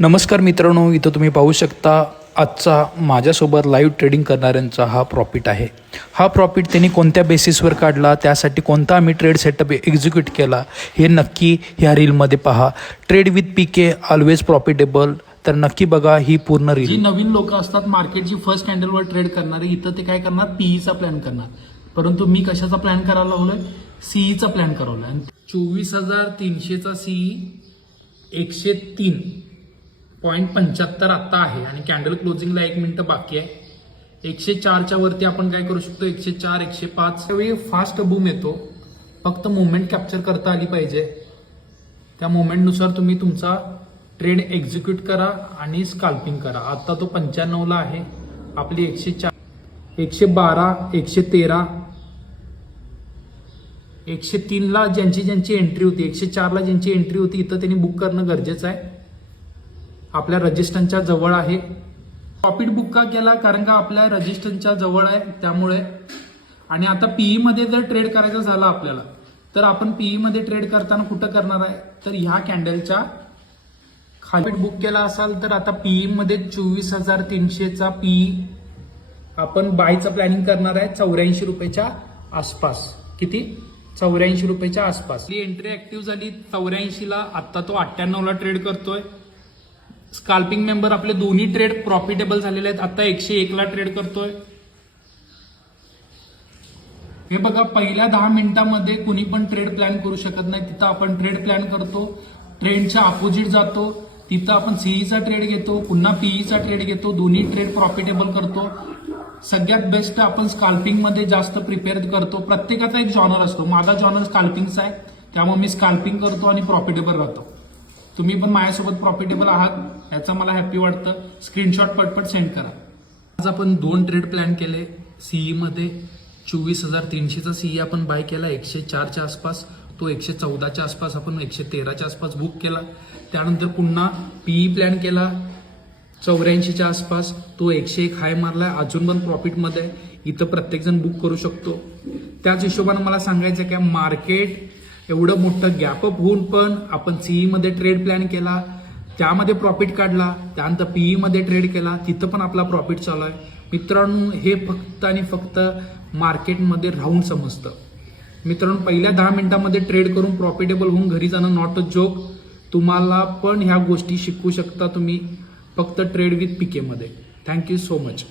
नमस्कार मित्रांनो, इथं तुम्ही पाहू शकता आजचा माझ्यासोबत लाईव्ह ट्रेडिंग करणाऱ्यांचा हा प्रॉफिट आहे। हा प्रॉफिट त्यांनी कोणत्या बेसिसवर काढला, त्यासाठी कोणता आम्ही ट्रेड सेटअप एक्झिक्यूट केला, हे नक्की ह्या रीलमध्ये पहा। Trade with PK always profitable, तर नक्की बघा ही पूर्ण रील। जी नवीन लोक असतात मार्केटची फर्स्ट कॅन्डलवर ट्रेड करणारे, इथं ते काय करणार, पीईचा प्लॅन करणार। परंतु मी कशाचा प्लॅन करायला लावलोय, सीईचा प्लॅन करावलाय। 24,300चा सीई 103.75 आता आहे आणि कॅन्डल क्लोजिंगला 1 मिनिट बाकी आहे। 104च्या वरती आपण काय करू शकतो, 104 105 त्यावेळी फास्ट बूम येतो, फक्त मुवमेंट कॅप्चर करता आली पाहिजे। त्या मुवमेंटनुसार तुम्ही तुमचा ट्रेड एक्झिक्यूट करा आणि स्काल्पिंग करा। आता तो 95ला आहे, आपली 104 112 113 103ला ज्यांची एंट्री होती, 104ला ज्यांची एंट्री होती, इथं त्यांनी बुक करणं गरजेचं आहे। आपल्या रजिस्टन्सच्या जवळ आहे। प्रॉफिट बुक का केला, कारण का आपल्या रजिस्टन्सच्या जवळ आहे त्यामुळे। आणि आता पीई मध्ये जर ट्रेड करायचा झाला आपल्याला, तर आपण पीई मध्ये ट्रेड करताना कुठं करणार आहे, तर ह्या कॅन्डलच्या खाली बुक केला असाल तर आता पीई मध्ये 24,300चा पीई आपण बायचं प्लॅनिंग करणार आहे 84 रुपयाच्या आसपास। किती? 84 रुपयाच्या आसपास। एंट्री ऍक्टिव्ह झाली 84ला, आता तो 98ला ट्रेड करतोय। स्काल्पिंग मेंबर आपले दोन्ही ट्रेड प्रॉफिटेबल झालेले आहेत, आता 101ला ट्रेड करतोय। हे बघा, पहिल्या 10 मिनिटांमध्ये कुणी पण ट्रेड प्लॅन करू शकत नाही, तिथं आपण ट्रेड प्लॅन करतो, ट्रेंडच्या अपोजिट जातो, तिथं आपण सीईचा ट्रेड घेतो, पुन्हा पीईचा ट्रेड घेतो, दोन्ही ट्रेड प्रॉफिटेबल करतो। सगळ्यात बेस्ट आपण स्काल्पिंग मध्ये जास्त प्रिपेअर करतो। प्रत्येकाचा एक जॉनर असतो, माझा जॉनर स्काल्पिंगचा आहे, त्यामुळे मी स्काल्पिंग करतो आणि प्रॉफिटेबल राहतो। तुम्ही पण माझ्यासोबत प्रॉफिटेबल आहात याचं मला हॅपी वाटतं। स्क्रीनशॉट पटपट सेंड करा। आज आपण 2 ट्रेड प्लॅन केले सीई मध्ये। 24,300चा सीई आपण बाय केला 104च्या आसपास, तो 114च्या आसपास, आपण 113च्या आसपास बुक केला। त्यानंतर पुन्हा पीई प्लॅन केला 84च्या आसपास, तो 101 हाय मारलाय, अजून पण प्रॉफिटमध्ये। इथं प्रत्येकजण बुक करू शकतो। त्याच हिशोबाने मला सांगायचं की मार्केट एवढं मोठं गॅपअप होऊन पण आपण सीई मध्ये ट्रेड प्लॅन केला, त्यामध्ये प्रॉफिट काढला, त्यानंतर पीई मध्ये ट्रेड केला, तिथं पण आपला प्रॉफिट चालू आहे। मित्रांनो, हे फक्त आणि फक्त मार्केटमध्ये राहून समजतं। मित्रांनो, पहिल्या 10 मिनिटांमध्ये ट्रेड करून प्रॉफिटेबल होऊन घरी जाणं नॉट अ जोक। तुम्हाला पण ह्या गोष्टी शिकू शकता तुम्ही फक्त ट्रेड विथ पीके मध्ये। Thank you so much.